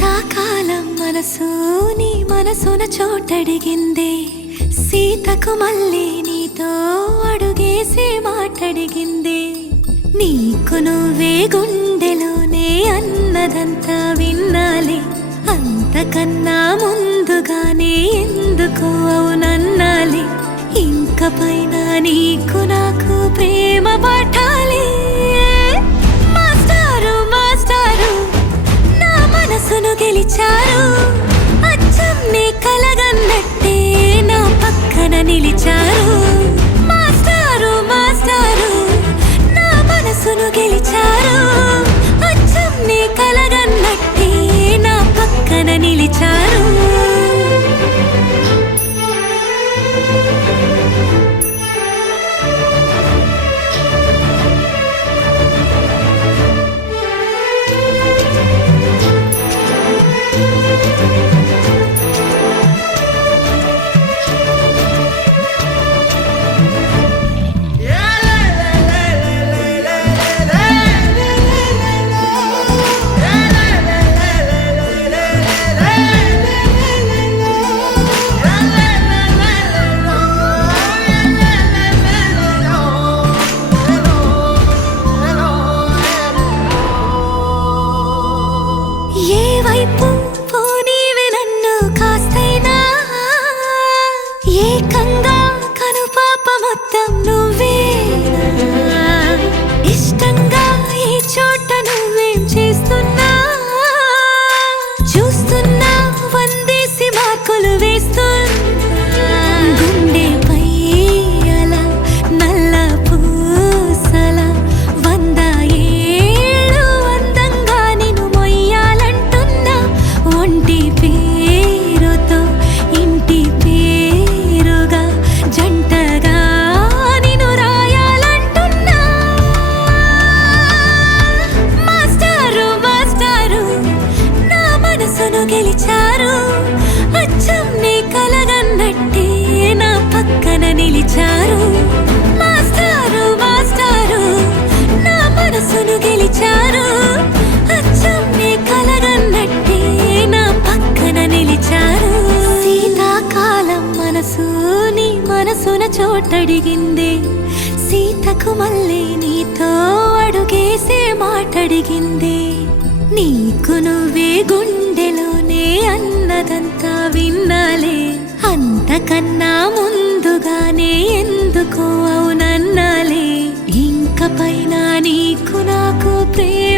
శీతాకాలం మనసు నీ మనసున చోటడిగిందే, సీతకు మళ్ళీ నీతో అడుగేసి మాటడిగిందే. నీకు నువ్వే గుండెలోనే అన్నదంతా విన్నాలే, అంతకన్నా ముందుగానే ఎందుకు అవునన్నాలే. ఇంక పైన నీకు నాకు ప్రేమ పాఠాలే. మాస్టారు మాస్టారు నా మనసును గెలిచారు, అచ్చం నీ కలగన్నట్టే నా పక్కన నిలిచారు. మాస్టారు మాస్టారు నా మనసును గెలిచారు, అచ్చం నీ కలగన్నట్టే నా పక్కన నిలిచారు. ఏ వైపు పోనీవి నన్ను కాస్తైనా, ఏకంగా కనుపాప మొత్తం నువ్వేనా. ఇష్టంగా ఏ చోట నువ్వేం చేస్తున్నా, చూస్తున్నా వందేసి మార్కులు వేస్తున్నా. గుండెపై అలా నల్ల పూసల 100 ఏళ్ళు అందంగా నిన్ను మొయ్యాలంటున్నా. ఒంటి పేరుతో ఇంటి పేరుగా జంటగా నిన్ను రాయాలంటున్నా. మాస్టారు మాస్టారు నా మనసును గెలిచారు, అచ్చం నీ కలగన్నట్టే నా పక్కన నిలిచారు. మాస్టారు మాస్టారు నా మనసును గెలిచారు, అచ్చం నీ కలగన్నట్టే నా పక్కన నిలిచారు. శీతాకాలం మనసు నీ మనసున చోటడిగిందే, సీతకు మళ్ళీ నీతో అడుగేసే మాటడిగిందే. నీకు నువ్వే గుండెలోనే అన్నదంతా విన్నాలే, అంతకన్నా ముందుగానే ఎందుకు అవునన్నాలే. ఇంక పైన నీకు నాకు ప్రేమ